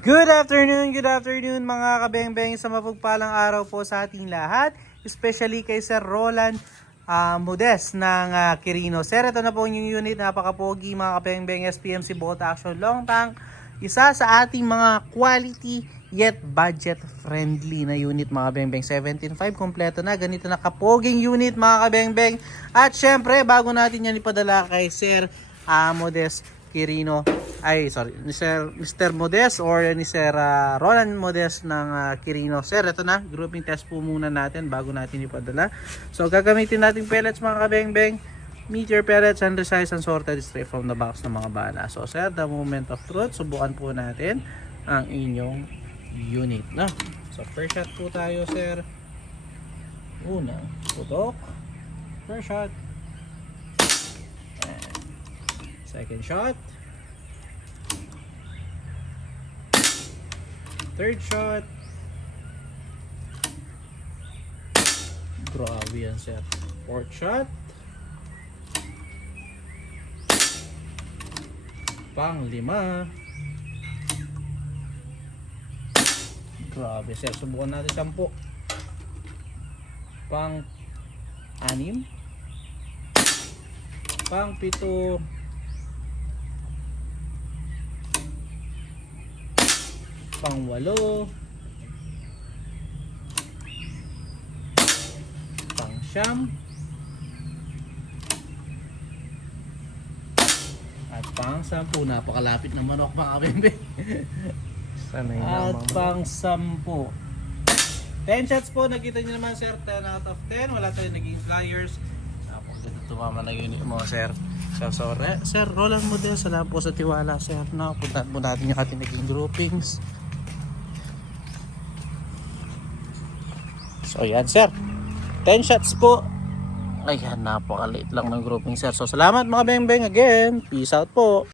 Good afternoon mga kabeng-beng sa mapagpalang araw po sa ating lahat. Especially kay Sir Roland Modes ng Quirino. Sir, ito na po yung unit, napaka-pogi mga kabeng-beng, SPMC Bolt Action Long Tank. Isa sa ating mga quality yet budget friendly na unit mga kabeng-beng. 17.5 kompleto na, ganito na kapoging unit mga kabeng-beng. At syempre, bago natin yan ipadala kay Sir Modes Quirino, Mr. Modes or ni Sir Roland Modes ng Quirino. Sir, ito na, grouping test po muna natin bago natin ipadala. So, gagamitin natin pellets mga kabeng-beng. Meteor pellets, undersized and sorted straight from the box ng mga bala. So, sir, the moment of truth, subukan po natin ang inyong unit. No? So, first shot po tayo, sir. Una, putok. First shot. Second shot. Third shot. Grabe yan, sir. Fourth shot. Pang-lima. Grabe, sir. Subukan natin 10. Pang-6. Pang-7. Pang-8. Pang-9. At pang-10. Napakalapit ng manok mga kabembe. At pang-10. 10 shots po. Nakita nyo naman, sir, 10 out of 10. Wala tayong naging flyers. Napakaganda tumama na unit mo, sir. So, Sir Roland Modes, salamat po sa tiwala, sir. Puntahan po natin yung ating naging groupings. So yan, sir, 10 shots po. Ayan, napakaliit lang ng grouping, sir. So salamat mga beng-beng again. Peace out po.